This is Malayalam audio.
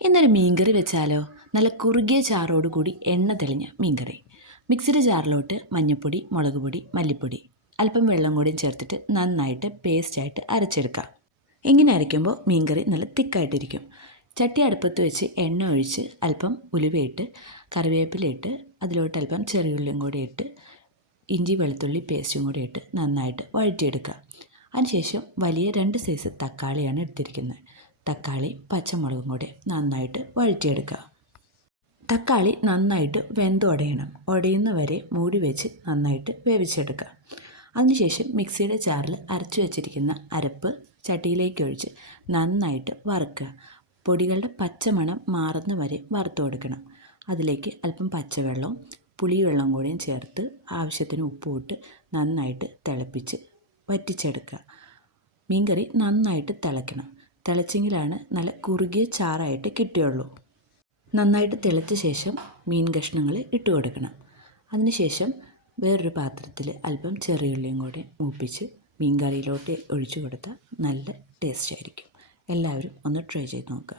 ഇന്നൊരു മീൻകറി വെച്ചാലോ? നല്ല കുറുകിയ ചാറോടുകൂടി എണ്ണ തെളിഞ്ഞ മീൻകറി. മിക്സിയുടെ ജാറിലോട്ട് മഞ്ഞൾപ്പൊടി, മുളക് പൊടി, മല്ലിപ്പൊടി, അല്പം വെള്ളം കൂടിയും ചേർത്തിട്ട് നന്നായിട്ട് പേസ്റ്റായിട്ട് അരച്ചെടുക്കാം. ഇങ്ങനെ അരയ്ക്കുമ്പോൾ മീൻകറി നല്ല തിക്കായിട്ടിരിക്കും. ചട്ടി അടുപ്പത്ത് വെച്ച് എണ്ണ ഒഴിച്ച് അല്പം ഉലുവയിട്ട് കറിവേപ്പിലയിട്ട് അതിലോട്ട് അല്പം ചെറിയുള്ളിയും കൂടി ഇട്ട് ഇഞ്ചി വെളുത്തുള്ളി പേസ്റ്റും കൂടി ഇട്ട് നന്നായിട്ട് വഴറ്റിയെടുക്കുക. അതിനുശേഷം വലിയ 2 സൈസ് തക്കാളിയാണ് എടുത്തിരിക്കുന്നത്. തക്കാളി പച്ചമുളകും കൂടി നന്നായിട്ട് വഴറ്റിയെടുക്കുക. തക്കാളി നന്നായിട്ട് വെന്തുടയണം. ഉടയുന്നവരെ മൂടി വെച്ച് നന്നായിട്ട് വേവിച്ചെടുക്കുക. അതിനുശേഷം മിക്സിയുടെ ജാറിൽ അരച്ചു വെച്ചിരിക്കുന്ന അരപ്പ് ചട്ടിയിലേക്ക് ഒഴിച്ച് നന്നായിട്ട് വറുക്കുക. പൊടികളുടെ പച്ചമണം മാറുന്ന വരെ വറുത്ത് കൊടുക്കണം. അതിലേക്ക് അല്പം പച്ചവെള്ളവും പുളിവെള്ളം കൂടിയും ചേർത്ത് ആവശ്യത്തിന് ഉപ്പും ഇട്ട് നന്നായിട്ട് തിളപ്പിച്ച് വറ്റിച്ചെടുക്കുക. മീൻകറി നന്നായിട്ട് തിളയ്ക്കണം. തിളച്ചെങ്കിലാണ് നല്ല കുറുകിയ ചാറായിട്ട് കിട്ടുകയുള്ളൂ. നന്നായിട്ട് തിളച്ച ശേഷം മീൻ കഷ്ണങ്ങൾ ഇട്ട് കൊടുക്കണം. അതിനുശേഷം വേറൊരു പാത്രത്തിൽ അല്പം ചെറിയുള്ളിയും കൂടി മൂപ്പിച്ച് മീൻ കറിയിലോട്ട് ഒഴിച്ചു കൊടുത്താൽ നല്ല ടേസ്റ്റ് ആയിരിക്കും. എല്ലാവരും ഒന്ന് ട്രൈ ചെയ്ത് നോക്കുക.